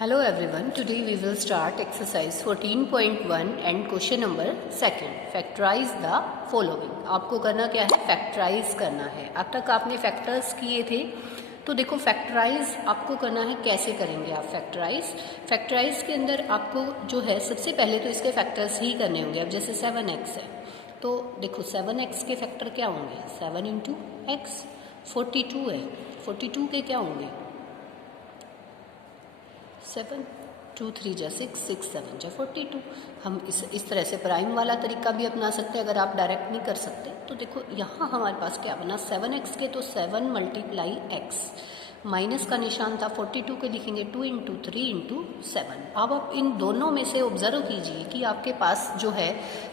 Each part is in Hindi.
Hello everyone, today we will start exercise 14.1 and question number 2. Factorize the following. आपको करना क्या है? फैक्टराइज करना है. अब तक आपने फैक्टर्स किए थे, तो देखो फैक्टराइज आपको करना है. कैसे करेंगे आप फैक्टराइज के अंदर आपको जो है सबसे पहले तो इसके फैक्टर्स ही करने होंगे. अब जैसे 7x है तो देखो 7x के फैक्टर क्या होंगे? 7 इंटू एक्स. 42 है, 42 के क्या होंगे? 7, 2 3 जा 6, 6 7 जा 42. हम इस तरह से प्राइम वाला तरीका भी अपना सकते हैं अगर आप डायरेक्ट नहीं कर सकते. तो देखो यहाँ हमारे पास क्या बना? 7x के तो 7 मल्टीप्लाई x, माइनस का निशान था 42 के लिखेंगे 2 इंटू 3 इंटू 7. अब आप इन दोनों में से ऑब्जर्व कीजिए कि आपके पास जो है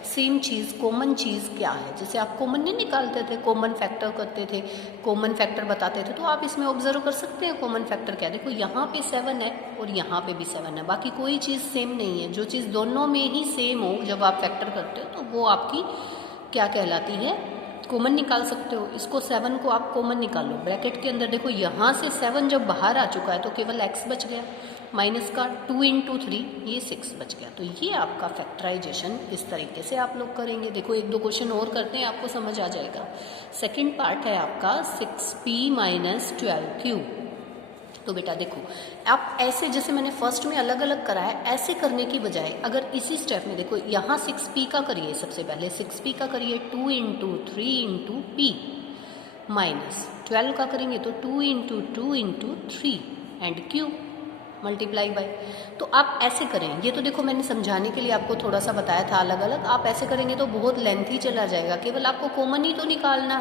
सेम चीज़, कॉमन चीज़ क्या है. जैसे आप कॉमन नहीं निकालते थे, कॉमन फैक्टर करते थे, कॉमन फैक्टर बताते थे, तो आप इसमें ऑब्जर्व कर सकते हैं कॉमन फैक्टर क्या है. देखो यहाँ पे 7 है और यहाँ पे भी 7 है, बाकी कोई चीज़ सेम नहीं है. जो चीज़ दोनों में ही सेम हो जब आप फैक्टर करते हो तो वो आपकी क्या कहलाती है? कॉमन निकाल सकते हो. इसको 7 को आप कॉमन निकालो. ब्रैकेट के अंदर देखो यहाँ से 7 जब बाहर आ चुका है तो केवल x बच गया, माइनस का 2 इंटू 3 ये 6 बच गया. तो ये आपका फैक्टराइजेशन इस तरीके से आप लोग करेंगे. देखो एक दो क्वेश्चन और करते हैं, आपको समझ आ जाएगा. सेकेंड पार्ट है आपका 6p माइनस 12q. तो बेटा देखो आप ऐसे जैसे मैंने फर्स्ट में अलग अलग करा है, ऐसे करने की बजाय अगर इसी स्टेप में देखो यहाँ 6p का करिए. सबसे पहले 6p का करिए 2 इंटू 3 इंटू p, माइनस 12 का करेंगे तो 2 into 2 into 3 and q multiply by. तो आप ऐसे करें. ये तो देखो मैंने समझाने के लिए आपको थोड़ा सा बताया था अलग अलग. आप ऐसे करेंगे तो बहुत लेंथी चला जाएगा. केवल आपको कॉमन ही तो निकालना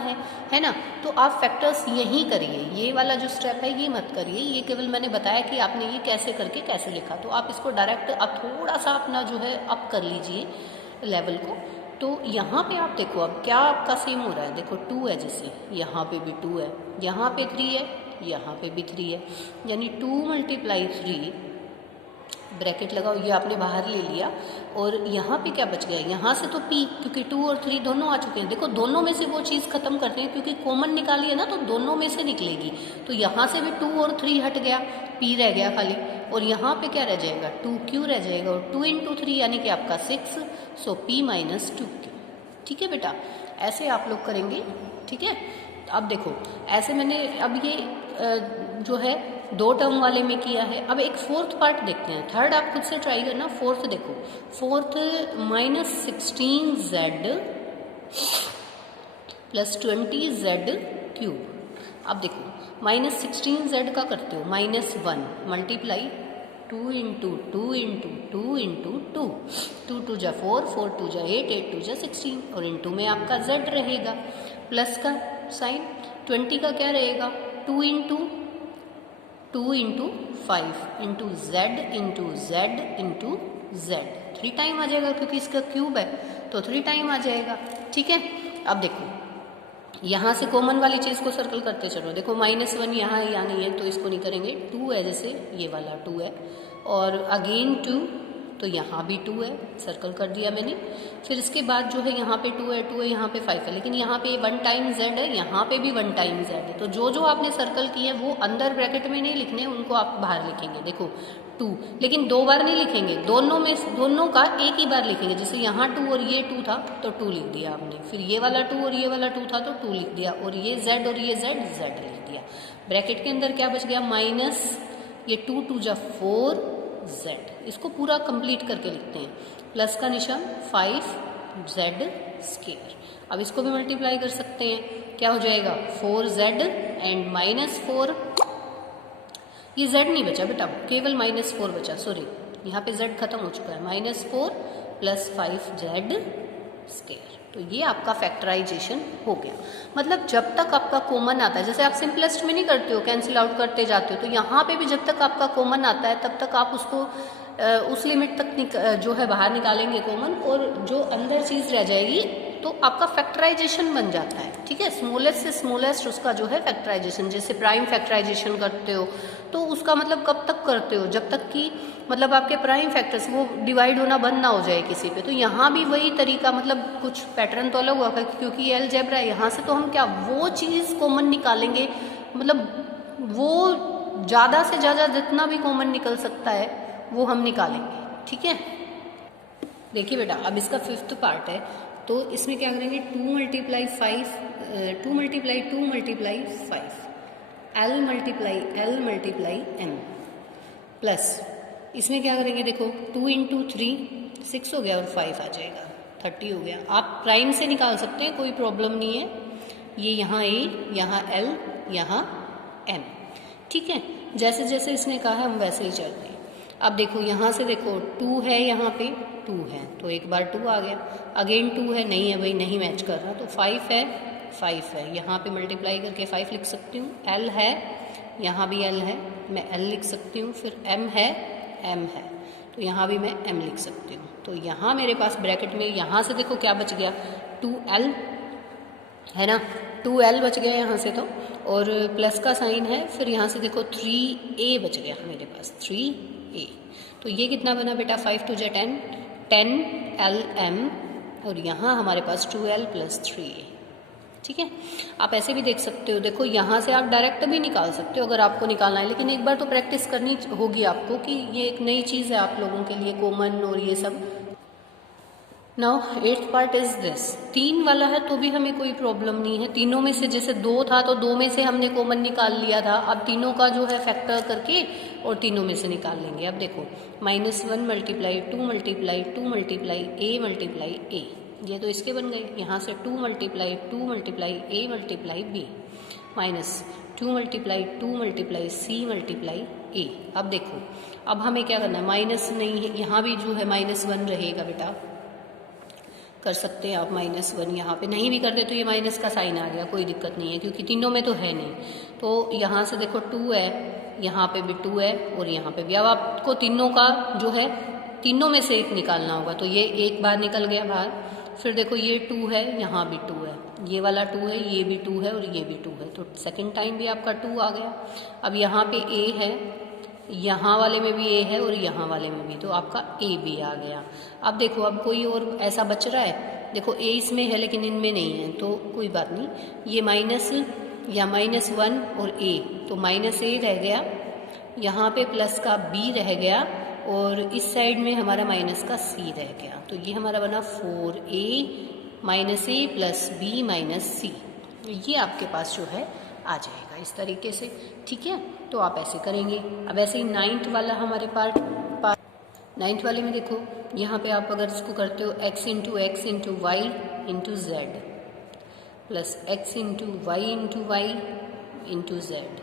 है ना. तो आप फैक्टर्स यही करिए. ये वाला जो स्टेप है ये मत करिए. ये केवल मैंने बताया कि आपने ये कैसे करके कैसे लिखा. तो आप इसको डायरेक्ट आप थोड़ा सा अपना जो है अप कर लीजिए लेवल को. तो यहाँ पे आप देखो अब क्या आपका सेम हो रहा है. देखो 2 है, जैसे यहाँ पे भी 2 है, यहाँ पे 3 है, यहाँ पे भी 3 है, यानी 2 मल्टीप्लाई 3 ब्रैकेट लगाओ, ये आपने बाहर ले लिया. और यहाँ पे क्या बच गया? यहाँ से तो p, क्योंकि 2 और 3 दोनों आ चुके हैं. देखो दोनों में से वो चीज़ खत्म करते हैं, क्योंकि कॉमन निकाली है ना तो दोनों में से निकलेगी. तो यहाँ से भी 2 और 3 हट गया, p रह गया खाली. और यहाँ पे क्या रह जाएगा? 2q रह जाएगा. और 2 इंटू 3 यानी कि आपका 6, सो p माइनस 2q. ठीक है बेटा, ऐसे आप लोग करेंगे. ठीक है. अब देखो ऐसे मैंने अब ये जो है 2 टर्म वाले में किया है. अब एक फोर्थ पार्ट देखते हैं. थर्ड आप खुद से ट्राई करना. फोर्थ देखो, fourth minus 16z plus 20z cube. अब देखो माइनस 16z का करते हो minus 1 multiply 2 into 2 into 2 into 2, 2 2 जा 4, 4 2 जा 8, 8 2 जा 16, और इंटू में आपका z रहेगा प्लस का साइन. 20 का क्या रहेगा? 2 into 2 into 5 into z into z into z. 3 time आ जाएगा क्योंकि इसका क्यूब है तो 3 टाइम आ जाएगा. ठीक है. अब देखो यहाँ से कॉमन वाली चीज़ को सर्कल करते चलो. देखो माइनस 1 यहाँ है, यहाँ नहीं है तो इसको नहीं करेंगे. 2 है, जैसे ये वाला 2 है, और अगेन 2, तो यहाँ भी 2 है, सर्कल कर दिया मैंने. फिर इसके बाद जो है यहाँ पे 2 है, 2 है, यहाँ पे 5 है, लेकिन यहाँ पे 1 टाइम z है, यहाँ पे भी 1 टाइम z है. तो जो जो आपने सर्कल किए वो अंदर ब्रैकेट में नहीं लिखने, उनको आप बाहर लिखेंगे. देखो 2, लेकिन 2 बार नहीं लिखेंगे, दोनों का एक ही बार लिखेंगे. जैसे यहाँ 2 और ये 2 था तो 2 लिख दिया आपने. फिर ये वाला 2 और ये वाला 2 था तो 2 लिख दिया. और ये z और ये z लिख दिया. ब्रैकेट के अंदर क्या बच गया? माइनस ये 2 2 जा 4z. इसको पूरा कंप्लीट करके लिखते हैं. प्लस का निशान 5z स्क्वायर. अब इसको भी मल्टीप्लाई कर सकते हैं. क्या हो जाएगा? 4z and minus 4. ये z नहीं बचा बेटा, केवल माइनस 4 बचा. सॉरी, यहाँ पे z खत्म हो चुका है. Minus 4 plus 5z square. तो ये आपका फैक्टराइजेशन हो गया. मतलब जब तक आपका कॉमन आता है, जैसे आप सिंपलेस्ट में नहीं करते हो, कैंसिल आउट करते जाते हो, तो यहाँ पे भी जब तक आपका कॉमन आता है तब तक आप उसको उस लिमिट तक जो है बाहर निकालेंगे कॉमन, और जो अंदर चीज़ रह जाएगी तो आपका फैक्टराइजेशन बन जाता है. ठीक है. स्मॉलेस्ट से स्मॉलेस्ट उसका जो है फैक्टराइजेशन. जैसे प्राइम फैक्टराइजेशन करते हो तो उसका मतलब कब तक करते हो? जब तक कि मतलब आपके प्राइम फैक्टर्स वो डिवाइड होना बंद ना हो जाए किसी पे. तो यहाँ भी वही तरीका, मतलब कुछ पैटर्न तो अलग हुआ, क्योंकि ये अलजेब्रा है. यहाँ से तो हम क्या वो चीज़ कॉमन निकालेंगे, मतलब वो ज़्यादा से ज़्यादा जितना भी कॉमन निकल सकता है वो हम निकालेंगे, ठीक है। देखिए बेटा, अब इसका फिफ्थ पार्ट है, तो इसमें क्या करेंगे, 2 multiply 5, 2 multiply 2 multiply 5, L multiply M plus इसमें क्या करेंगे, देखो 2 इंटू 3 6 हो गया और 5 आ जाएगा 30 हो गया। आप प्राइम से निकाल सकते हैं, कोई प्रॉब्लम नहीं है। ये यहाँ A, यहाँ L, यहाँ M, ठीक है। जैसे जैसे इसने कहा है हम वैसे ही चलते हैं। अब देखो यहाँ से देखो 2 है, यहाँ पे 2 है, तो एक बार 2 आ गया, अगेन 2 है, नहीं है भाई, नहीं मैच कर रहा, तो 5 है, 5 है, यहाँ पे मल्टीप्लाई करके 5 लिख सकती हूँ। L है, यहाँ भी L है, मैं L लिख सकती हूँ। फिर M है, M है, तो यहाँ भी मैं M लिख सकती हूँ। तो यहाँ मेरे पास ब्रैकेट में यहाँ से देखो क्या बच गया, 2L है ना, 2L बच गया यहाँ से, तो और प्लस का साइन है, फिर यहाँ से देखो 3A बच गया मेरे पास, 3A। तो ये कितना बना बेटा, 5 2 जा 10, 10LM, और यहाँ हमारे पास 2L प्लस 3A, ठीक है। आप ऐसे भी देख सकते हो, देखो यहाँ से आप डायरेक्ट भी निकाल सकते हो अगर आपको निकालना है, लेकिन एक बार तो प्रैक्टिस करनी होगी आपको कि ये एक नई चीज़ है आप लोगों के लिए, कॉमन और ये सब। Now 8th part is this, 3 वाला है तो भी हमें कोई प्रॉब्लम नहीं है। तीनों में से जैसे 2 था तो 2 में से हमने कॉमन निकाल लिया था, अब तीनों का जो है फैक्टर करके और तीनों में से निकाल लेंगे। अब देखो -1 multiply 2 multiply 2 multiply A multiply A, ये तो इसके बन गए। यहाँ से 2 multiply 2 multiply A multiply B, minus 2 multiply 2 multiply C multiply A। अब देखो, अब हमें क्या करना है, माइनस नहीं है, यहाँ भी जो है -1 रहेगा बेटा, कर सकते हैं आप -1, यहाँ पे नहीं भी कर दे तो ये माइनस का साइन आ गया, कोई दिक्कत नहीं है क्योंकि तीनों में तो है नहीं। तो यहाँ से देखो 2 है, यहाँ पे भी 2 है और यहाँ पे भी। अब आपको तीनों का जो है, तीनों में से एक निकालना होगा, तो ये एक बार निकल गया बाहर। फिर देखो ये 2 है, यहाँ भी 2 है, ये वाला 2 है, ये भी 2 है और ये भी 2 है, तो सेकेंड टाइम भी आपका 2 आ गया। अब यहाँ पे A है, यहाँ वाले में भी A है और यहाँ वाले में भी, तो आपका A भी आ गया। अब देखो, अब कोई और ऐसा बच रहा है, देखो A इसमें है लेकिन इनमें नहीं है, तो कोई बात नहीं, ये माइनस या -1 और A, तो -A रह गया, यहाँ पे प्लस का B रह गया और इस साइड में हमारा माइनस का C रह गया। तो ये हमारा बना 4A -A plus B minus C। ये आपके पास जो है आ जाएगा इस तरीके से, ठीक है। तो आप ऐसे करेंगे। अब ऐसे ही 9th वाला हमारे पार्ट 9th वाले में देखो, यहाँ पे आप अगर इसको करते हो x into Y into Z plus x into Y into Z,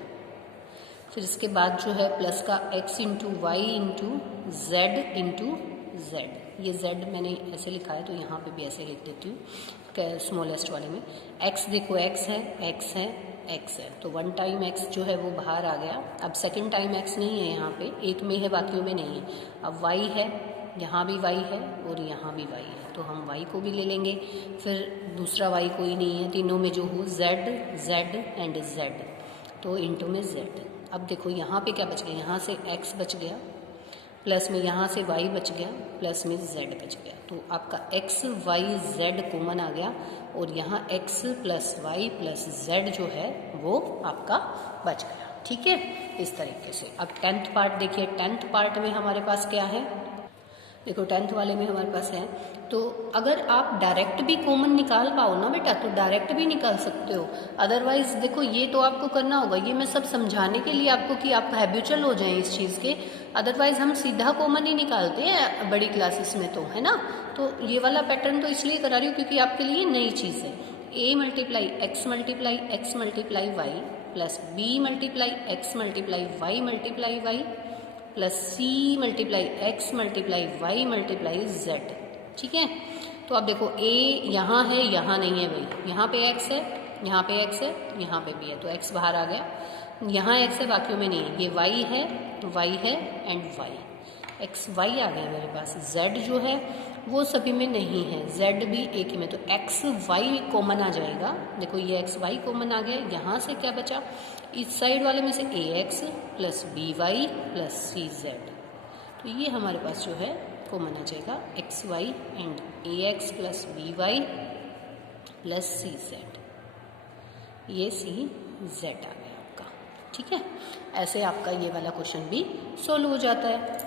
फिर इसके बाद जो है प्लस का x into Y into Z. ये z मैंने ऐसे लिखा है तो यहाँ पे भी ऐसे लिख देती हूँ स्मॉलेस्ट वाले में। x देखो x है, तो 1 टाइम x जो है वो बाहर आ गया। अब सेकंड टाइम x नहीं है, यहाँ पे एक में है बाकियों में नहीं है। अब y है, यहाँ भी y है और यहाँ भी y है, तो हम y को भी ले लेंगे। फिर दूसरा y कोई नहीं है, तीनों में जो हो z एंड z, तो इंटू में z। अब देखो यहाँ पे क्या बच गया, यहाँ से x बच गया, प्लस में यहाँ से y बच गया, प्लस में z बच गया, तो आपका x y z कॉमन आ गया और यहाँ x plus y plus z जो है वो आपका बच गया, ठीक है। इस तरीके से अब 10th पार्ट देखिए। 10th पार्ट में हमारे पास क्या है, देखो 10th वाले में हमारे पास है, तो अगर आप डायरेक्ट भी कॉमन निकाल पाओ ना बेटा, तो डायरेक्ट भी निकाल सकते हो। अदरवाइज देखो ये तो आपको करना होगा, ये मैं सब समझाने के लिए आपको कि आप हैबिचुअल हो जाएं इस चीज़ के। अदरवाइज हम सीधा कॉमन ही निकालते हैं बड़ी क्लासेस में, तो है ना। तो ये वाला पैटर्न तो इसलिए करा रही हूँ क्योंकि आपके लिए नई चीज़ है। a multiply x multiply y plus b multiply x multiply y plus c multiply x multiply y multiply z, ठीक है। तो अब देखो a यहाँ है, यहाँ नहीं है भाई, यहाँ पे x है, यहाँ पे x है, यहाँ पे भी है, तो x बाहर आ गया। यहाँ x है, बाकियों में नहीं है, ये y है एंड y, x y आ गया मेरे पास। z जो है वो सभी में नहीं है, z भी एक ही में, तो x y कॉमन आ जाएगा। देखो ये x y कॉमन आ गया। यहाँ से क्या बचा, इस साइड वाले में से ax plus by plus cz, तो ये हमारे पास जो है कॉमन आ जाएगा, x y and ax plus by plus cz, ये cz आ गया आपका, ठीक है। ऐसे आपका ये वाला क्वेश्चन भी सोल्व हो जाता है।